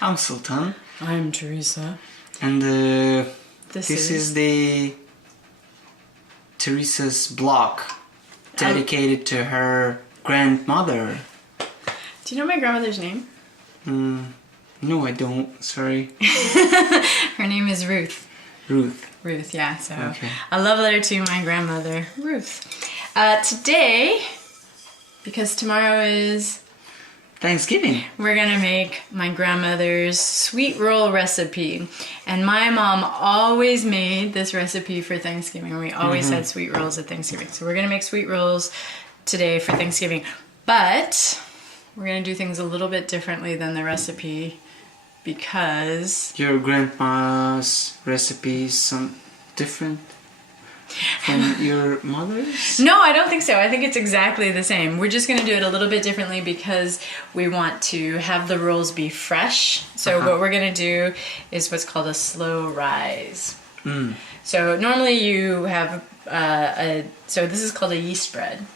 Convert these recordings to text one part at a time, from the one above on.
I'm Sultan. I'm Teresa. And This is the Teresa's blog dedicated to her grandmother. Do you know my grandmother's name? No, I don't. Sorry. Her name is Ruth. Ruth, yeah. So okay. A love letter to my grandmother, Ruth. Today, because tomorrow is Thanksgiving, we're gonna make my grandmother's sweet roll recipe. And my mom always made this recipe for Thanksgiving. We always had sweet rolls at Thanksgiving. So we're gonna make sweet rolls today for Thanksgiving. But we're gonna do things a little bit differently than the recipe because your grandma's recipe is some different from your mother's? No, I don't think so. I think it's exactly the same. We're just going to do it a little bit differently because we want to have the rolls be fresh. So what we're going to do is what's called a slow rise. So normally you have so this is called a yeast bread.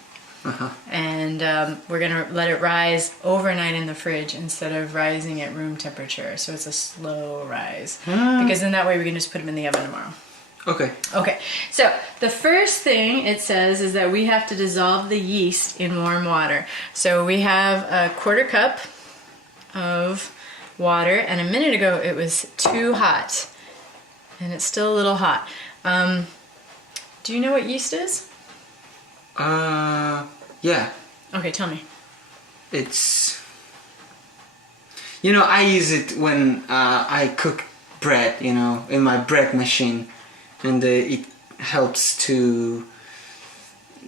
And we're going to let it rise overnight in the fridge instead of rising at room temperature. So it's a slow rise. Because then that way we can just put them in the oven tomorrow. Okay, so the first thing it says is that we have to dissolve the yeast in warm water. So we have a 1/4 cup of water, and a minute ago it was too hot, and it's still a little hot. Do you know what yeast is? Yeah. Okay, tell me. It's... I use it when I cook bread, in my bread machine. And it helps to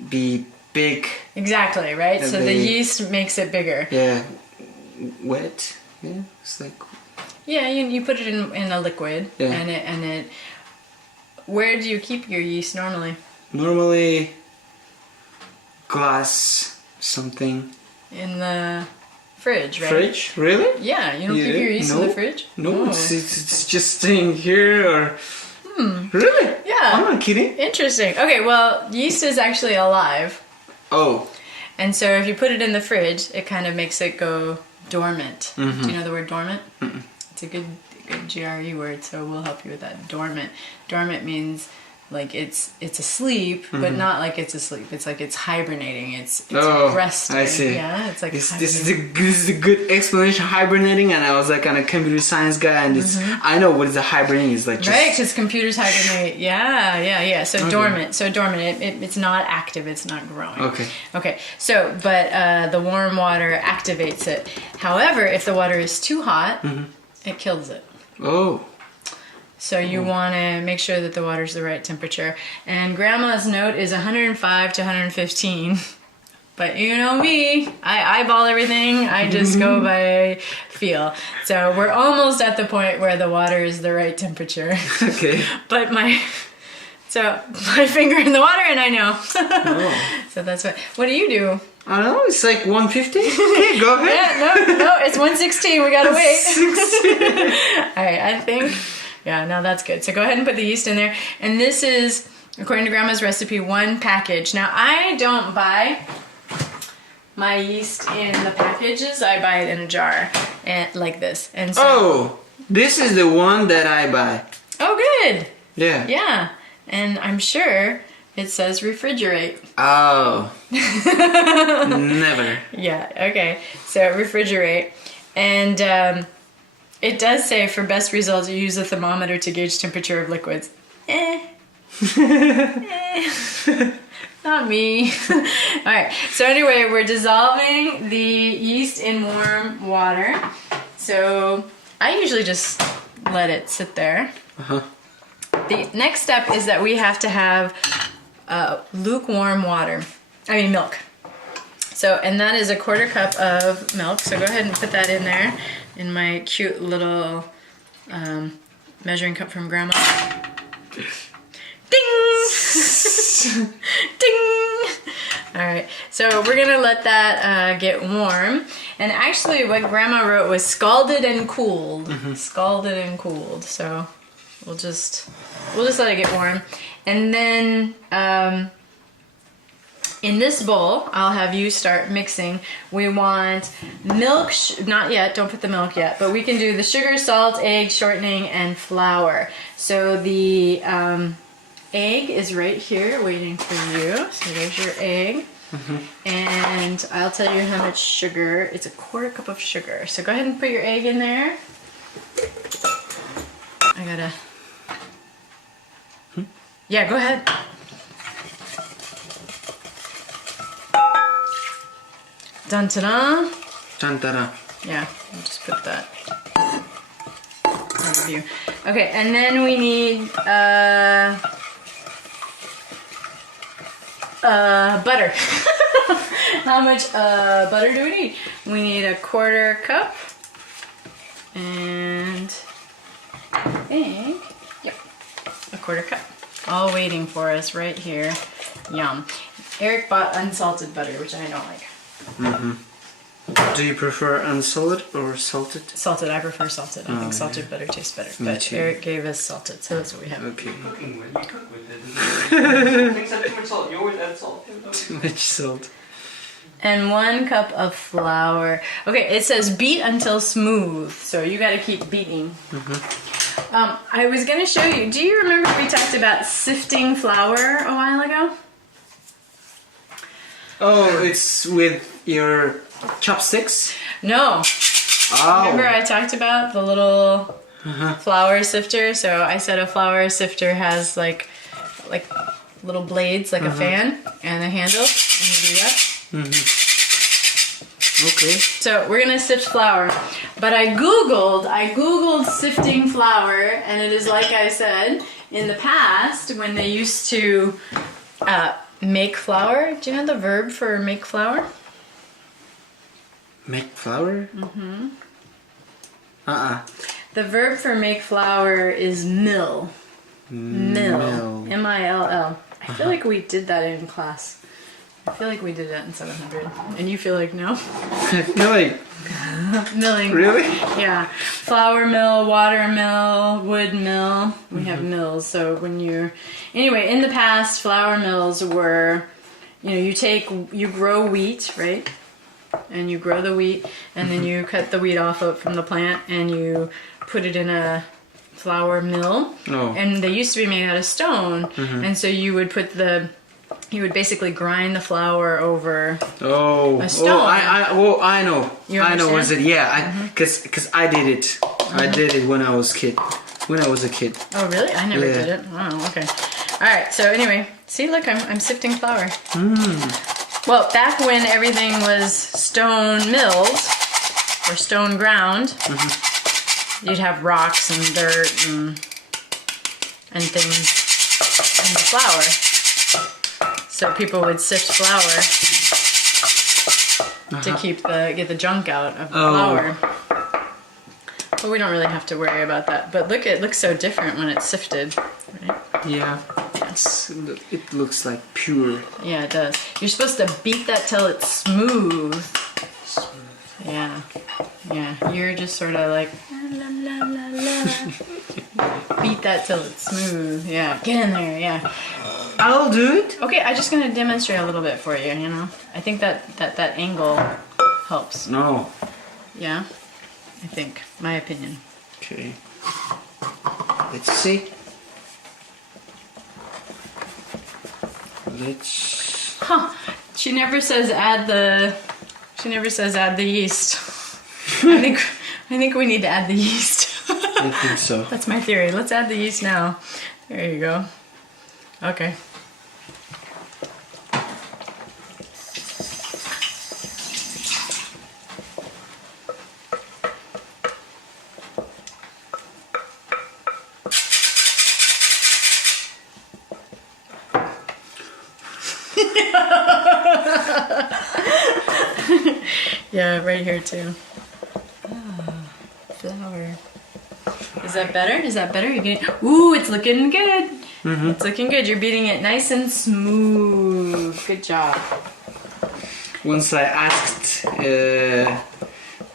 be big. Exactly, right? So the yeast makes it bigger. Yeah, wet. Yeah, it's like. Yeah, you put it in a liquid, yeah. and it. Where do you keep your yeast normally? Normally, glass something. In the fridge, right? Fridge, really? Yeah, you don't keep your yeast in the fridge. No, it's just staying here or. Really? Yeah. I'm not kidding. Interesting. Okay, well, yeast is actually alive. Oh. And so if you put it in the fridge, it kind of makes it go dormant. Do you know the word dormant? It's a good GRE word, so we'll help you with that. Dormant. Dormant means like it's asleep, but not like it's asleep. It's like it's hibernating. It's resting. I see. Yeah, it's like this is a good explanation. Hibernating, and I was like on a computer science guy, and I know what is a hibernating is like. Just... Right, because computers hibernate. Yeah. So dormant. So dormant. It's not active. It's not growing. Okay. So, but the warm water activates it. However, if the water is too hot, it kills it. Oh. So you want to make sure that the water's the right temperature. And Grandma's note is 105 to 115. But you know me, I eyeball everything. I just go by feel. So we're almost at the point where the water is the right temperature. Okay. But my finger in the water and I know. So that's what do you do? I don't know, it's like 150. Okay, go ahead. Yeah, no, it's 116. We gotta wait. 116. All right, I think... Yeah, no, that's good. So go ahead and put the yeast in there. And this is, according to Grandma's recipe, 1 package. Now, I don't buy my yeast in the packages. I buy it in a jar, and like this. And so, this is the one that I buy. Oh, good. Yeah. Yeah, and I'm sure it says refrigerate. Oh. Never. Yeah, okay. So refrigerate. And... it does say for best results, you use a thermometer to gauge temperature of liquids. Not me. All right. So anyway, we're dissolving the yeast in warm water. So I usually just let it sit there. The next step is that we have to have lukewarm milk. So, and that is a 1/4 cup of milk. So go ahead and put that in there in my cute little measuring cup from Grandma. Ding! Ding! All right, so we're gonna let that get warm. And actually what Grandma wrote was scalded and cooled. Scalded and cooled. So we'll just let it get warm. And then In this bowl, I'll have you start mixing. We want milk, not yet, don't put the milk yet, but we can do the sugar, salt, egg, shortening, and flour. So the egg is right here waiting for you. So there's your egg. And I'll tell you how much sugar. It's a 1/4 cup of sugar. So go ahead and put your egg in there. I gotta... Yeah, go ahead. Dun ta da. Dun ta da. Yeah, I'll just put that on view. Okay, and then we need butter. How much butter do we need? We need a 1/4 cup, and I think, yep, a 1/4 cup. All waiting for us right here. Yum. Eric bought unsalted butter, which I don't like. Do you prefer unsalted or salted? Salted, I prefer salted. I think salted butter tastes better. But too. Eric gave us salted, so that's what we have. Okay. Cooking when you cook with it. Things have too much salt. You always add salt. Too much salt. And 1 cup of flour. Okay, it says beat until smooth, so you got to keep beating. I was going to show you. Do you remember we talked about sifting flour a while ago? Oh, it's with your chopsticks? No. Oh. Remember I talked about the little flour sifter? So I said a flour sifter has like little blades, like a fan, and a handle, and you do that. Okay. So we're gonna sift flour, but I googled sifting flour, and it is like I said in the past when they used to make flour. Do you know the verb for make flour? Make flour? The verb for make flour is mill. Mill. M-I-L-L. I feel like we did that in class. I feel like we did that in 700. And you feel like no? I feel like... Milling. Really? Yeah. Flour mill, water mill, wood mill. We have mills. So when you're... Anyway, in the past, flour mills were... You know, you grow wheat, right? And you grow the wheat, and then you cut the wheat off from the plant, and you put it in a flour mill. Oh. And they used to be made out of stone, and so you would basically grind the flour over a stone. I know. You I know. understand? Was it? Yeah. Because I did it. I did it when I was a kid. Oh, really? I never did it. Oh, okay. All right. So anyway, see, look, I'm sifting flour. Well, back when everything was stone milled or stone ground, you'd have rocks and dirt and things in the flour. So people would sift flour to get the junk out of the flour. But we don't really have to worry about that. But look, it looks so different when it's sifted, right? Yeah. It looks like pure. Yeah, it does. You're supposed to beat that till it's smooth. Yeah. Yeah. You're just sort of like la la la la. Beat that till it's smooth. Yeah. Get in there. Yeah. I'll do it. Okay, I'm just gonna demonstrate a little bit for you. You know, I think that angle helps. No. Yeah. I think. My opinion. Okay. Let's see. Huh. She never says add the yeast. I think we need to add the yeast. I think so. That's my theory. Let's add the yeast now. There you go. Okay. Yeah, right here too. Flour. Is that better? Is that better? You're getting... Ooh, it's looking good. It's looking good. You're beating it nice and smooth. Good job. Once I asked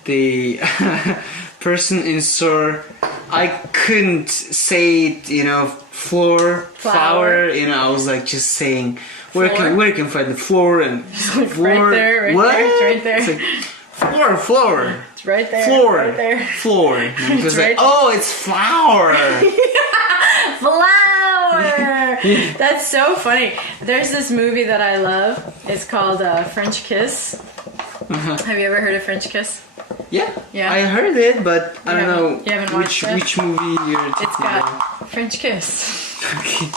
the person in store, I couldn't say it, flour, Flour. you know, I was like just saying, where Flour. can find the flour and flour? Right there, right what? there, it's right there. It's like, flour. It's right there. Floor. Right there. Floor. And he was right like, oh, it's flour. Flower! That's so funny. There's this movie that I love. It's called French Kiss. Have you ever heard of French Kiss? Yeah. Yeah. I heard it, but I don't know you haven't watched it? which movie you're talking It's got French Kiss. Okay.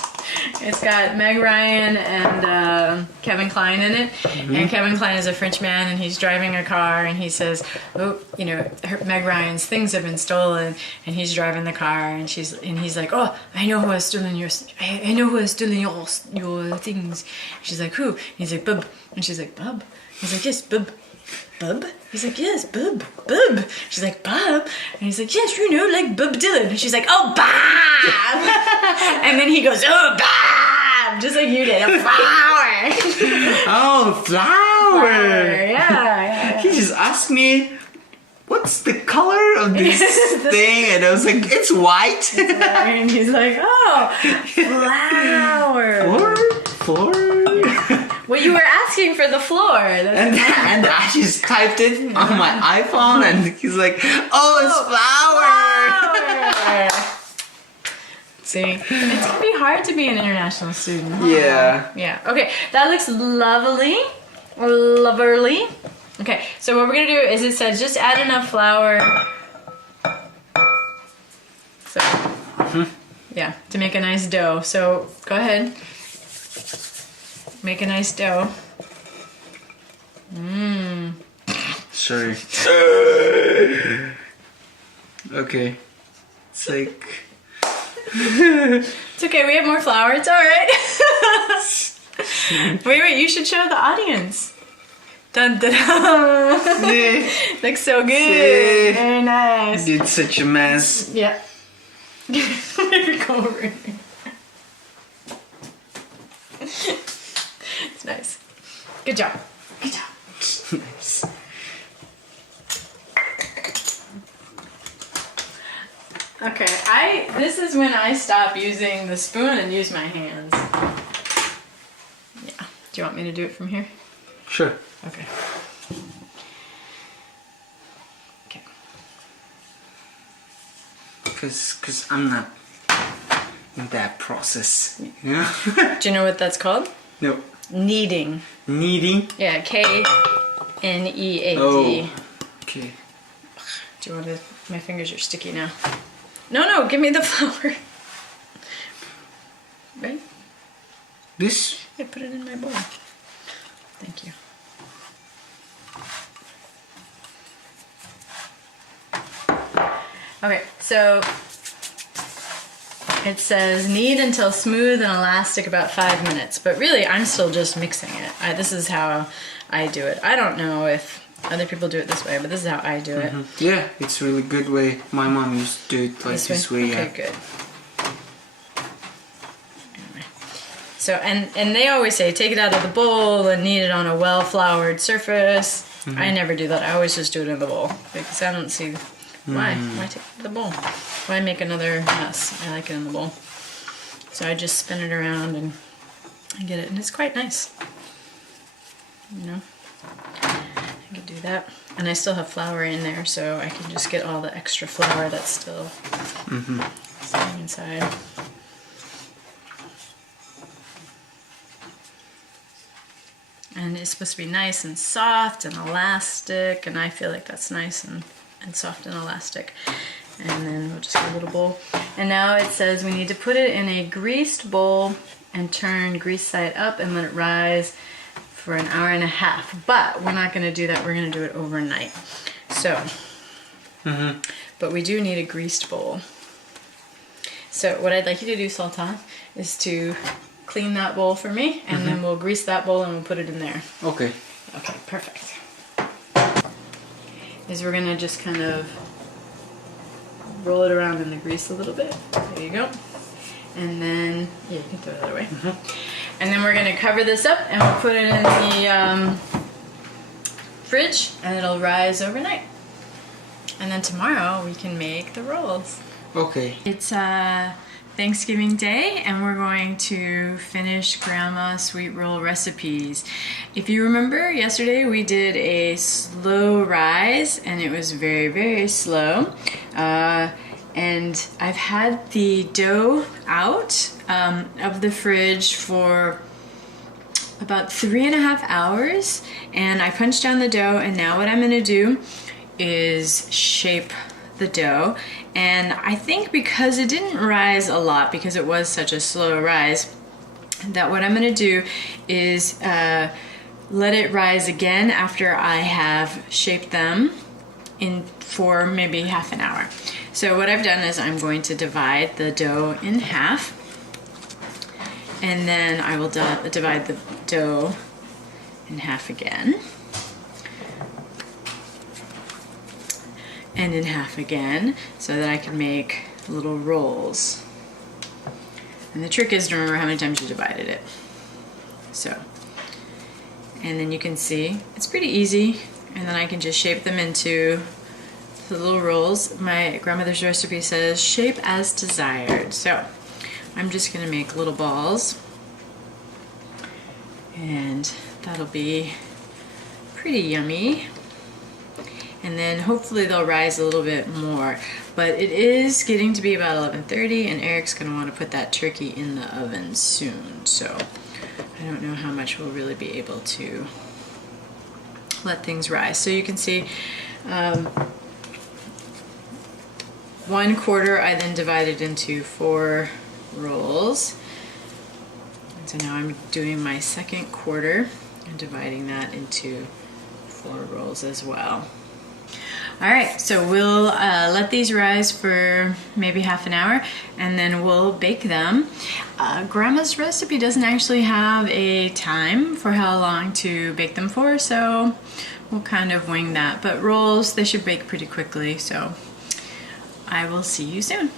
It's got Meg Ryan and Kevin Kline in it. And Kevin Kline is a French man, and he's driving a car, and he says, "Oh, you know, Meg Ryan's things have been stolen." And he's driving the car, and he's like, "Oh, I know who has stolen I know who has stolen your things." She's like, "Who?" And he's like, "Bub." And she's like, "Bub." He's like, "Yes, Bub." Bub? He's like, "Yes, Bub, Bub." She's like, "Bub?" And he's like, "Yes, you know, like Bub Dylan." And she's like, "Oh, Bob!" And then he goes, "Oh, Bob!" Just like you did, a flower. Oh, flour. Yeah. He just asked me, what's the color of this thing? And I was like, it's white. And he's like, "Oh, flower." Floor? Well, you were asking for the floor. And I just typed it on my iPhone, and he's like, oh, it's flour. Flower. See, it's gonna be hard to be an international student. Huh? Yeah. Yeah. Okay, that looks lovely. Lovely. Okay, so what we're gonna do is it says just add enough flour. So, yeah, to make a nice dough. So go ahead. Make a nice dough. Sorry. Okay. It's like... It's okay, we have more flour. It's alright. Wait, you should show the audience. Dun dun dun. Looks so good. See? Very nice. Did such a mess. Yeah. Maybe go over here. It's nice. Good job. Good job. Nice. Okay, this is when I stop using the spoon and use my hands. Yeah. Do you want me to do it from here? Sure. Okay. Okay. Cause I'm not in that process. You know? Do you know what that's called? No. Kneading. Kneading? Yeah, K-N-E-A-D. Oh. Okay. Do you want to... My fingers are sticky now. No, give me the flour. Right? This? Yeah, put it in my bowl. Thank you. Okay, so it says knead until smooth and elastic about 5 minutes, but really I'm still just mixing it. This is how I do it. I don't know if other people do it this way, but this is how I do it. Yeah, it's really good way. My mom used to do it like this way. Okay, Yeah. good. Anyway. So, and they always say take it out of the bowl and knead it on a well-floured surface. I never do that. I always just do it in the bowl because I don't see why. Why take it to the bowl? Why make another mess? I like it in the bowl. So I just spin it around and get it, and it's quite nice. You know, I can do that, and I still have flour in there, so I can just get all the extra flour that's still sitting inside. And it's supposed to be nice and soft and elastic, and I feel like that's nice and soft and elastic. And then we'll just get a little bowl. And now it says we need to put it in a greased bowl and turn grease side up and let it rise for an hour and a half. But we're not going to do that. We're going to do it overnight. So, but we do need a greased bowl. So what I'd like you to do, Sultan, is to clean that bowl for me, and then we'll grease that bowl and we'll put it in there. Okay. Okay, perfect. Is we're gonna just kind of roll it around in the grease a little bit. There you go. And then, yeah, you can throw it the other way. And then we're gonna cover this up and we'll put it in the fridge and it'll rise overnight. And then tomorrow we can make the rolls. Okay. It's Thanksgiving Day, and we're going to finish Grandma's sweet roll recipes. If you remember, yesterday we did a slow rise, and it was very, very slow. And I've had the dough out of the fridge for about 3.5 hours, and I punched down the dough, and now what I'm going to do is shape the dough. And I think because it didn't rise a lot, because it was such a slow rise, that what I'm going to do is let it rise again after I have shaped them in for maybe half an hour. So what I've done is I'm going to divide the dough in half, and then I will divide the dough in half again, and in half again, so that I can make little rolls. And the trick is to remember how many times you divided it. So, and then you can see it's pretty easy, and then I can just shape them into the little rolls. My grandmother's recipe says shape as desired. So I'm just gonna make little balls, and that'll be pretty yummy. And then hopefully they'll rise a little bit more. But it is getting to be about 11:30, and Eric's gonna want to put that turkey in the oven soon. So I don't know how much we'll really be able to let things rise. So you can see 1/4 I then divided into 4 rolls. And so now I'm doing my second quarter and dividing that into 4 rolls as well. All right, so we'll let these rise for maybe half an hour, and then we'll bake them. Grandma's recipe doesn't actually have a time for how long to bake them for, so we'll kind of wing that. But rolls, they should bake pretty quickly, so I will see you soon.